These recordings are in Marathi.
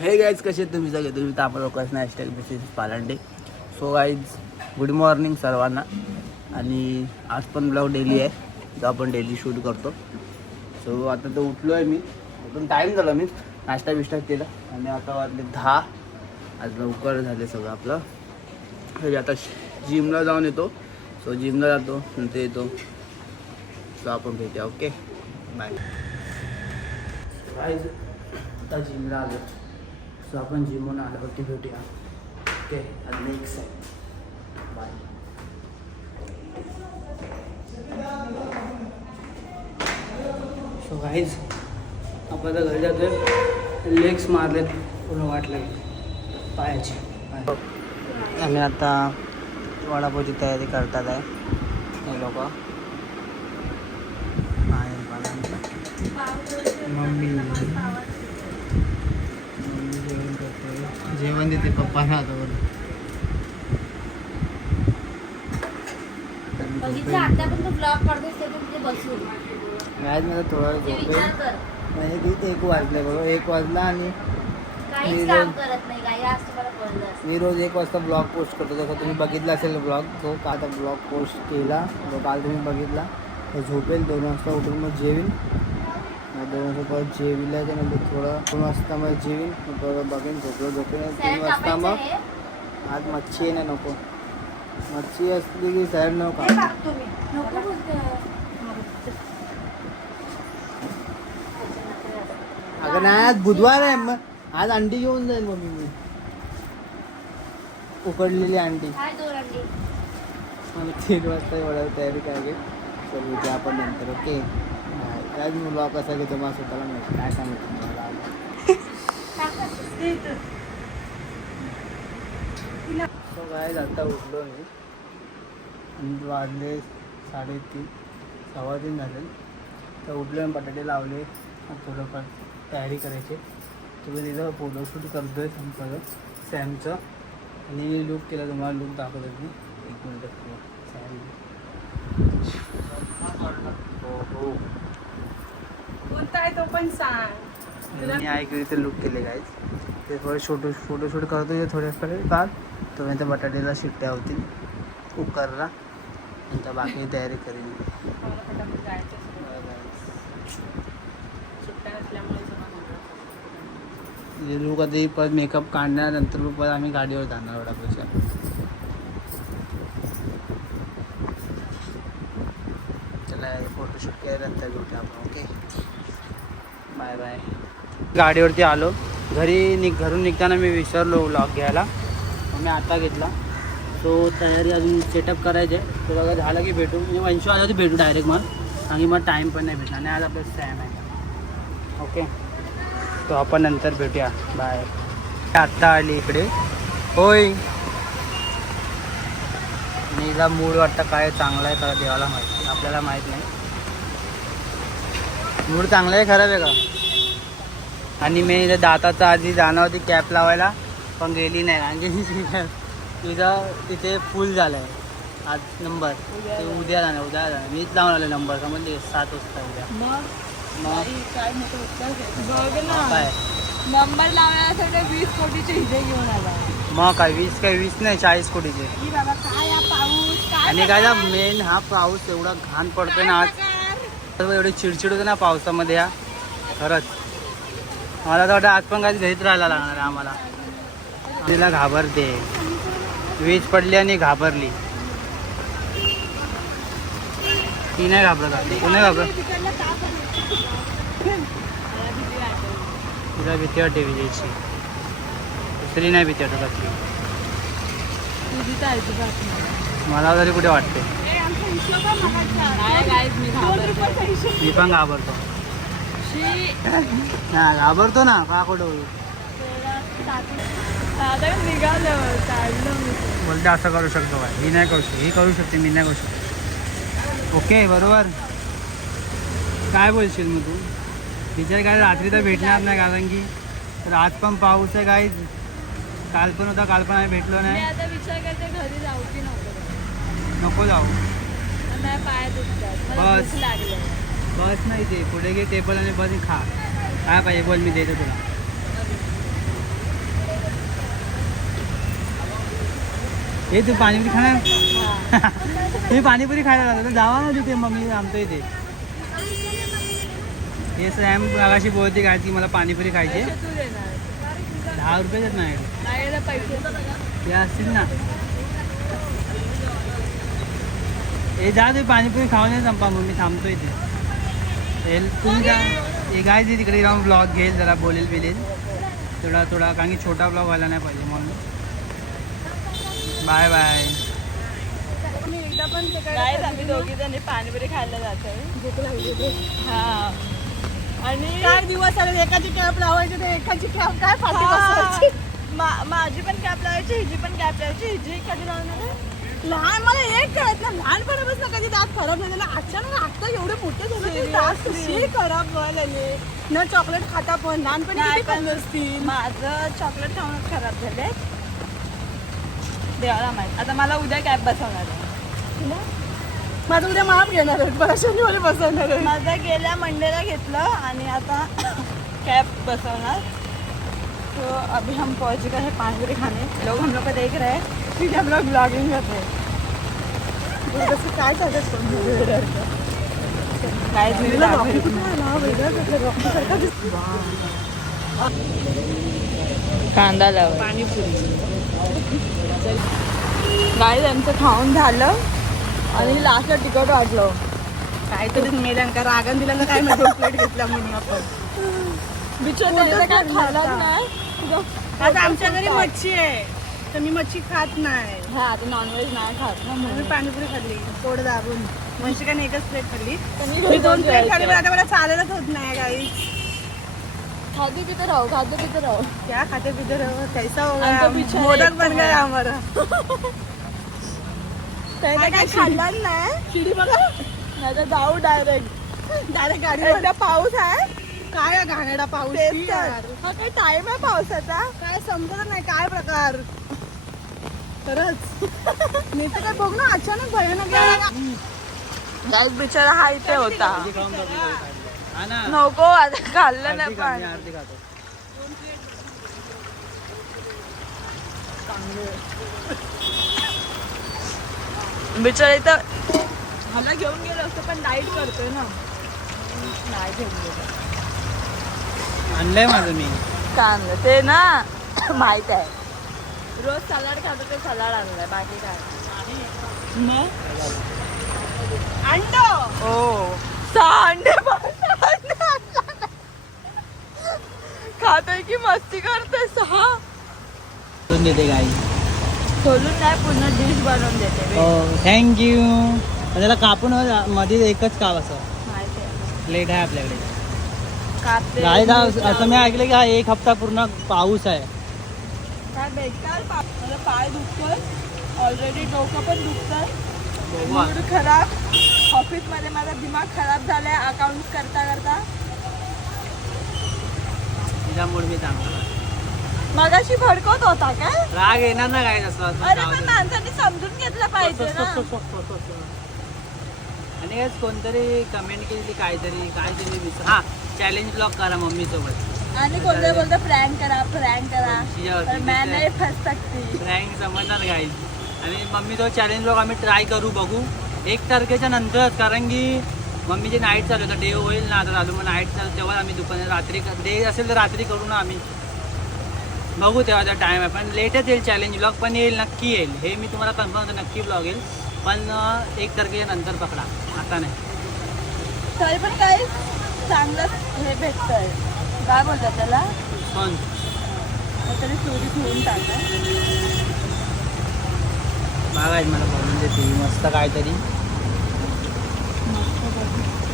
हे गाईज कसे तुम्ही सगळे तुम्ही तर आपण लोकांना hashtag basis Palande. So guys good morning सर्वांना. आणि आज पण ब्लॉग डेली आहे जो आपण डेली शूट करतो. सो आता तर उठलो आहे मी, उठून टाईम झाला, मी नाश्ता बिष्टा केला आणि आता वाजले 10. आज लवकर झाले सगळं आपलं. तरी आता जिमला जाऊन येतो. सो जिमला जातो नंतर येतो. सो आपण भेटूया. Okay bye. गाईज आता जिमला आलो. सो आपण जिमवरून आल्यावरती भेटूया. ओके आणि नेक्स्ट आहे. बाय. सो गाईज आपण आता घरी जातोय. लेग्स मारलेत पूर्ण वाटलं पायाची. आम्ही आता वडापावची तयारी करतात आहे हे लोक. मम्मी जेवण करते, जेवण देते पप्पांना आता. आज मला थोडा झोपेल. 1 वाजले बरोबर. 1 वाजला आणि मी रोज 1 वाजता ब्लॉग पोस्ट करतो. जसं तुम्ही बघितला असेल ब्लॉग, तो का आता ब्लॉग पोस्ट केला तो काल तुम्ही बघितला. तर झोपेल 2 वाजता उठून मग जेवीन. 2 वाजता परत जेविला त्यानंतर थोडं 2 वाजता मग जेवीन. परत बघेन झोपेन 3 वाजता. मग आज मच्छी आहे ना, नको मच्छी असली की सॅड नको. अगं नाही आज बुधवार आहे. मग आज अंडी घेऊन जाईल मम्मी. मी उकडलेली अंडी. मला 3 वाजता एवढा तयारी करायची. चल उद्या आपण नंतर. ओके आज मुलं कसा घेतो मला स्वतःला माहिती. काय सांगितलं मला सो काय आता उठलो मी आणि वाजले 3:30 3:15 झाले. तर उठलो आणि बटाटे लावले. थोडंफार तयारी करायची. तुम्ही तिथं फोटोशूट करतोय संपलं सॅमचं. आणि लुक केला तुम्हाला. लुक दाखवतो मी 1 मिनिट. सॅम हो कोणता आहे तो पण सांग. मी ऐकली ते लुक केले गाईज. ते थोडे फोटोशूट करतो थोडेफार काल. तो नंतर बटाट्याला शिट्ट्या होतील कुकरला. नंतर बाकी तयारी करेन. लुक आधी परत मेकअप काढण्यानंतर परत आम्ही गाडीवर जाणार वडापावच्या. चला फोटोशूट केल्यानंतर भेटूया आपण. Okay bye bye. गाडीवरती आलो. घरून निघताना मी विसरलो व्लॉग घ्यायला. मी आता घेतला. तो तयारी अजून सेटअप करायचे. तो बघा झालं की भेटू. म्हणजे 80 वाजता भेटू डायरेक्ट मग. आणि मग टाईम पण नाही भेटणार. आणि आज आपलं सॅम आहे. ओके तो आपण नंतर भेटूया. बाय. आत्ता आली इकडे. होय नीला मूड वाटतं काय चांगला आहे का देवाला माहिती. आपल्याला माहीत नाही. मूड चांगला आहे खराब आहे का. आणि मी इथं दाताचा आधी जाणार होती कॅप लावायला पण गेली नाही. कारण तिथं तिथे फुल झालं आहे आज नंबर. ते उद्या जाणार. मीच लावून आलो नंबर. समजले 7 वाजता उद्या. मग काय काय नंबर लावण्यासाठी 20 कोटीचे हिजे घेऊन आला. मग काय 20 नाही 40 कोटीचे. बाबा काय पाऊस आणि काय ना मेन हा पाऊस एवढा घाण पडतोय ना आज. एवढी चिडचिड होते ना पावसामध्ये. हा खरंच मला तर वाटतं आज पण काही घरीच राहायला लागणार आहे आम्हाला. तिला घाबरते. वीज पडली आणि घाबरली. ती नाही घाबरत. तू नाही घाबरत. तिला भीती वाटते विजेची. दुसरी नाही भीती वाटत असली. मला तरी कुठे वाटते. मी पण घाबरतो. हा घाबरतो ना का कुठं बोलते. असं करू शकतो काय. ही नाही करू शकतो. ही करू शकते मी नाही करू शकतो. ओके बरोबर. काय बोलशील मग तू. तिच्या काय रात्री तर भेटणार नाही कारण की तर आज पण पाऊस आहे. काय काल पण होता. काल पण आम्ही भेटलो नाही. आता विचार करते घरी जाऊ की नको जाऊ. बस लागले. बस नाही ते पुढे घे टेबल आणि बस खा. काय पाहिजे बोल मी देतो तुला. हे तू पाणीपुरी खाणार हा. मी पाणीपुरी खायला लागलो जावा ना तिथे मग मी थांबतो इथे. हे सॅम मागाशी बोलते काय की मला पाणीपुरी खायची पैसे तू देणार 10 रुपये देत नाही नाही रे पैसे ते असतील ना. हे जा तुम्ही पाणीपुरी खाऊन ये संपा मग मी थांबतो इथे. तुम्ही जा हे काय ते तिकडे जाऊन ब्लॉग घेईल जरा बोलेल बिलेल थोडा कारण की छोटा ब्लॉग व्हायला नाही पाहिजे म्हणून. Bye bye. मी एकदा पण काय आम्ही दोघी जणी पाणीपुरी खायला जातोय भूक लागली हा आणि 4 दिवस आले एकाची कॅप लावायची ते एकाची कॅप काय फाटी बसवायची. माझी पण कॅप लावायची हिची पण कॅप लावायची हिची कधी लावणार लहान मला एक कळत ना लहानपणापासून कधी दात खराब नाही झाला अचानक आता एवढे मोठे झाले दात कसे खराब व्हायला लागले न चॉकलेट खाता पण लहानपणी किती खाल्लं असतील. माझं चॉकलेट खाऊनच खराब झाले देवाला माहित. आता मला उद्या कॅप बसवणार आहे माझं उद्या माप घेणार आहे मला शनिवारी बसवणार आहे. माझं गेल्या मंडेला घेतलं आणि आता कॅप बसवणार. तो अभी हम पहुंच गए हैं पानीपुरी खाने. लोग हम लोग को देख रहे हैं क्योंकि हम लोग ब्लॉगिंग कर रहे हैं. काय चालत कांदा लाव पाणीपुरी गाडी आमचं खाऊन झालं आणि लास्टला तिखट वाटलं काहीतरी मेल्यांका रागण दिला ना काय नाही 2 प्लेट घेतल्या म्हणून आपण बिचार काय खायला नाही. आता आमच्या घरी मच्छी आहे तर मी मच्छी खात नाही. हा आता नॉनव्हेज नाही खात ना म्हणून मी पाणीपुरी खाल्ली पोट दाबून. मच्छीकाने एकच प्लेट खाल्ली मी 2 प्लेट खाल्ली पण आता मला चालायलाच होत नाही काही. खाते पिते राहो क्या खाते पिते रहो कैसा होगा मोदक बन गया हमारा. काय खाल्ला नाही शिडी बघा नाही तर जाऊ डायरेक्ट गाडी. एकदा पाऊस आहे काय घाणेरडा पाऊस हा काय टाइम आहे पावसाचा काय समजत नाही काय प्रकार खरंच मी तर काय बघ ना अचानक भयानक बिचारा हा इथे होता नको आता खाल्लं नाही पण बिचारा इथं मला घेऊन गेलो असतो पण डाईट करतोय ना नाही घेऊन गेलो. आणलंय माझं मी काय ते ना माहित आहे रोज सलाड खातो ते सलाड आणलाय बाकी काय अंडो हो 6 अंडे खातोय की मस्ती करतोय 6 देते गाई खोलून नाही पूर्ण डिश बनवून देते. हो थँक्यू. त्याला कापून मध्ये एकच काप असं माहिती आहे प्लेट आहे आपल्याकडे. कापते गाईला असं मी ऐकलं की हा 1 हप्ता पूर्ण पाऊस आहे. काय बेकार मला पाय दुखतोय ऑलरेडी डोकं पण दुखतंय मूड खराब ऑफिसमध्ये माझा दिमाग खराब झालाय अकाउंट करता त्याच्यामुळे मी चांगला मगाशी भडकवत होता काय राग येणार ना काय असं. अरे पण माणसाने समजून घेतलं पाहिजे ना. आणि कोणतरी कमेंट केली काहीतरी हा चॅलेंज ब्लॉग करा मम्मी सोबत आणि कोणतरी बोलतं प्रँक करा तर मैं नाही फस सकती. प्रँक समजणार गाईज. आणि मम्मी तो चॅलेंज ब्लॉग आम्ही ट्राय करू बघू 1 तारखेच्या नंतरच कारण की मम्मीचे नाईट चालू होतं डे होईल ना आता चालू मग नाईट चालू तेव्हा आम्ही दुपारी रात्री डे असेल तर रात्री करू ना आम्ही बघू तेव्हा टाईम आहे. पण लेटच येईल चॅलेंज ब्लॉग पण येईल नक्की येईल हे मी तुम्हाला कन्फर्म होतं नक्की ब्लॉग येईल पण 1 तारखेच्या नंतर पकडा आता नाही. तरी पण काही चांगलं हे भेटतंय काय बोलतात त्याला पण तरी चोरी ठेवून टाका बघायचं मला बोलून देते मस्त काहीतरी.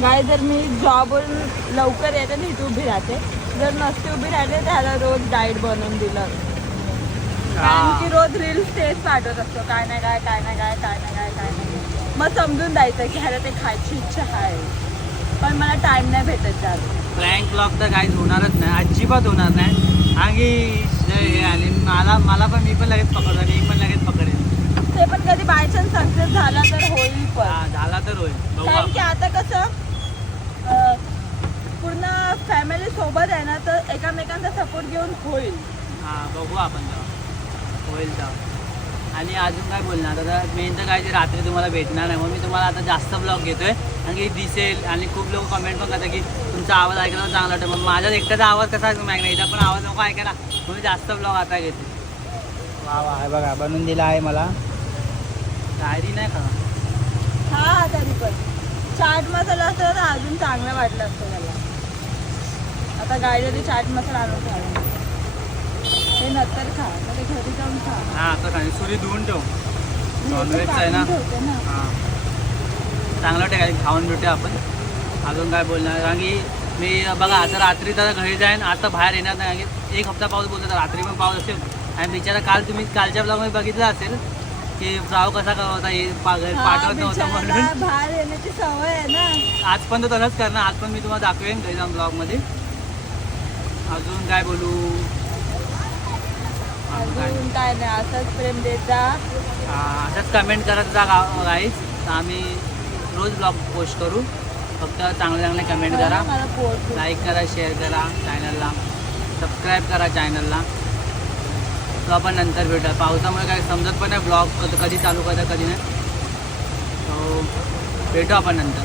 काय जर मी जॉबवरून लवकर येते ना इथे उभी राहते जर नसते उभी राहते त्याला रोज डाएट बनवून दिलं कारण की रोज रील्स तेच पाठवत असतो काय नाही काय मग समजून द्यायचं की ह्याला ते खायची इच्छा आहे पण मला टाइम नाही भेटत त्याला. प्रँक ब्लॉग तर काहीच होणारच नाही अजिबात होणार नाही. आणि मला पण मी पण लगेच पकडतो आणि पण लगेच पकडेल ते पण कधी बाय चान्स सक्सेस झाला तर होईल पण झाला तर होईल कारण की आता कसं पूर्ण फॅमिली सोबत आहे ना तर एकमेकांचा सपोर्ट घेऊन होईल. बघू आपण जाऊ होईल जाऊ आणि अजून काय बोलणार आता मेन तर काय ते रात्री तुम्हाला भेटणार नाही, म्हणून मी तुम्हाला आता जास्त ब्लॉग घेतोय कारण की दिसेल. आणि खूप लोक कमेंट पण करतात की तुमचा आवाज ऐकायला चांगला वाटतं, मग माझा एकट्याचा आवाज कसा ऐकू माहिती नाही, इथं पण आवाज नको ऐकायला, म्हणून मी जास्त ब्लॉग आता घेते. वा वा, आहे बघा बनवून दिला आहे मला. डायरी नाही का हा तरी पण चाट मसाला असतं तर अजून चांगलं वाटलं असतं त्याला. आता गाडीमध्ये चाट मसाला आणून खायला ते नंतर खा, तर ते घरी जाऊन खा. हां आता खाली सुरी धुवून ठेव. नॉनव्हेजचं आहे ना. ठेवते ना. हां चांगलं वाटतं काय खाऊन भेटू आपण. अजून काय बोलणार कारण की मी बघा आता रात्री तर घरी जाईन, आता बाहेर येणार नाही कारण की 1 हप्ता पाऊस बोलतो तर रात्री पण पाऊस असेल. आणि बिचारा काल तुम्ही कालच्या ब्लॉगमध्ये बघितलं असेल की जाव कसा होता हे पाठवत नव्हता म्हणून. बिचाऱ्याला बाहेर येण्याची सवय आहे ना. आज पण तो तसंच करणार, आज पण मी तुम्हाला दाखवेन घरी जाऊन ब्लॉगमध्ये. अजून काय बोलू, अजून काय नाही, असंच प्रेम देत जा. असंच कमेंट करत जा गाईज. तर आम्ही रोज ब्लॉग पोस्ट करू, फक्त चांगले चांगले कमेंट करा, मला पोट लाईक करा, शेअर करा चॅनलला, सबस्क्राईब करा चॅनलला. तो आपण नंतर भेटूया. पावसामुळे काही समजत पण नाही ब्लॉग कधी चालू करता कधी नाही. तो भेटू आपण नंतर.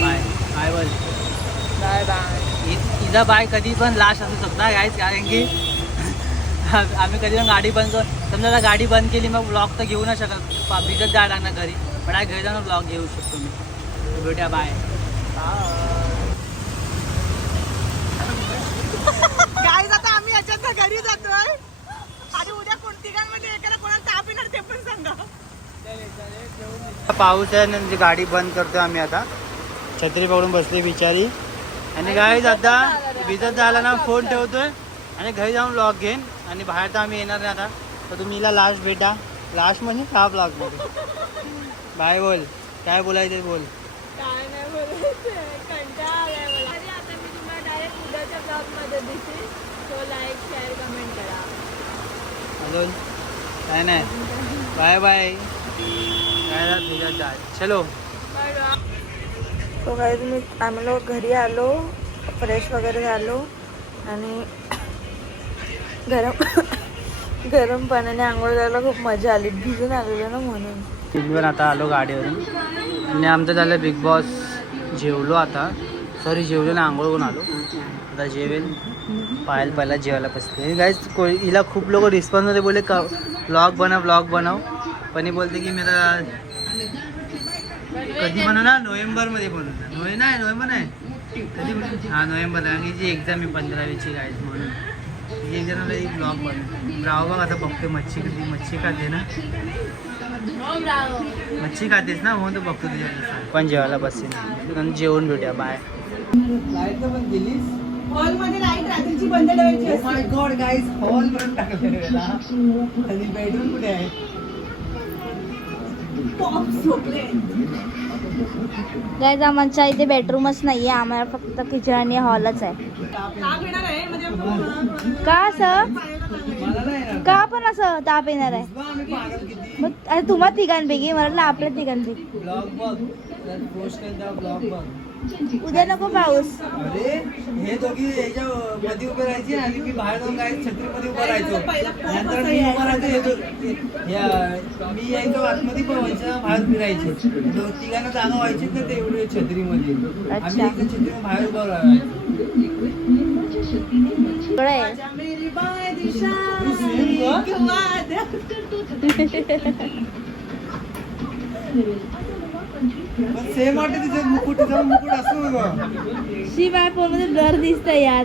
बाय बाय बोल. Bye bye. इजा बाय कधी पण लास्ट असू शकता गाईज, कारण की आम्ही कधी पण गाडी बंद समजा आता गाडी बंद केली मग ब्लॉग तर घेऊ नाही शकत, भिजत जायला लागणार घरी, पण आज घरी जाऊन ब्लॉग घेऊ शकतो मी. तर भेटूया. बाय. गाईज आता आम्ही याच्यात घरी जातोय आणि उद्या तिघांमध्ये एकाला कोणाला ताप येणार ते पण सांगा. पाऊस आहे म्हणजे गाडी बंद करतोय आम्ही आता. छत्री पकडून बसली बिचारी. आणि गाईज आता भिजत जायला ना फोन ठेवतोय आणि घरी जाऊन ब्लॉग घेईन. आणि बाहेर तर आम्ही येणार नाही आता, तर तुम्ही हिला लास्ट भेटा. लास्ट म्हणजे हा ब्लॉग मध्ये. बाय बोल, काय बोलायचं बोल. काय नाही बोलायचं, कंटाळा आलाय मला. तरी आता मी तुम्हाला डायरेक्ट उद्याच्या ब्लॉगमध्ये दिसेल. तो लाईक शेअर कमेंट करा. अजून काय नाही. Bye bye. काय भिजत जाय. चलो. तो काय तुम्ही आम्ही लोक घरी आलो, फ्रेश वगैरे झालो आणि गरम पाण्याने आंघोळ करायला खूप मजा आली. भिजून आलेलो ना म्हणून. तिथून आता आलो गाडीवरून आणि आमचं झालं बिग बॉस. जेवलो आता, सॉरी जेवलो ना, आंघोळ करून आलो. आता जेवेल. पहिला जेवायला बसले गाईज. हिला खूप लोक रिस्पॉन्समध्ये बोलले का ब्लॉग बनव, पण ही बोलते की मी आता कधी बनवणार, नोव्हेंबरमध्ये बनवणार. नोव्हेंबर नाही कधी. हां नोव्हेंबर. आणि जी एक्झाम आहे 15वीची गाईज, म्हणून ही एक्झामला एक ब्लॉग बनव. ब्राव बघ आता बघते मच्छी कधी मच्छी खाते ना, मच्छी खातेस ना, म्हणून तो बघतो तुझ्या. पण जेवायला बसेल, जेवण भेटूया. बाय. लाईट पण गेलीस हॉलमध्ये लाईट रात्रीची बंद ठेवायची असते. माय गॉड गाईज, हॉल पण टाकलेला आणि बेडरूम कुठे आहे. गाईज आमच्या इथे बेडरूमच नाहीये, आम्हाला फक्त किचन आणि हॉलच आहे. का असं, का पण असं ताप येणार आहे. मग अरे तुम्हाला तिघांपैकी मला वाटलं आपल्या तिघांपैकी. ब्लॉग बघ, पोस्ट करता ब्लॉग बघ. उद्या नको पाऊस. अरे हे दोघी याच्या मध्ये उभे राहायचे आणि मी बाहेर जाऊन काय छत्रीमध्ये उभं राहायचो. नंतर मी उभं राहायचो, मी यायचो आतमध्ये पण व्हायचं, बाहेर फिरायचे. तिघांना जागा व्हायचीच ना ते एवढे छत्रीमध्ये. आम्ही एकदा छत्रीमध्ये बाहेर उभं राहायचो. सेम वाटत तिचं मुकुट असतो. शिवाय फोन मध्ये ब्लर दिसतंय यार.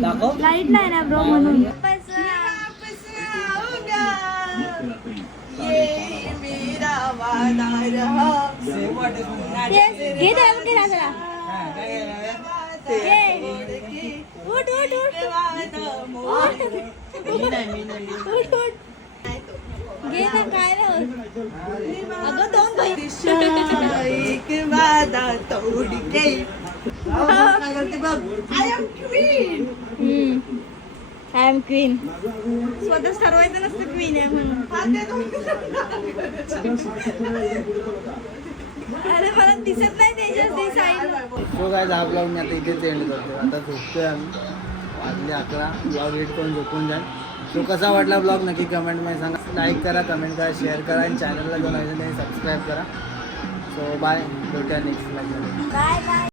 दाखव. लाईट नाही ना ब्रो म्हणून. सेम वाटत. घे जरा. उठ उठ उठ. उठ. घे ना, काय नाही अगं दोन आय एम क्वीन. स्वतःच ठरवायचं नसतं क्वीन आहे म्हणून. अरे मला दिसत नाही त्याच्या साईड. तो काय जा ब्लॉग मी आता इथेच एंड करतो. आता झोपतोय आम्ही, वाजले 11. ब्लॉग एडिट करून झोपून जाईल. तो कसा वाटला ब्लॉग नक्की कमेंटमध्ये सांगा. लाईक करा, कमेंट करा, शेअर करा आणि चॅनलला जो नवीन सबस्क्राईब करा. सो बाय, भेटूया नेक्स्ट ब्लॉगमध्ये. Bye bye.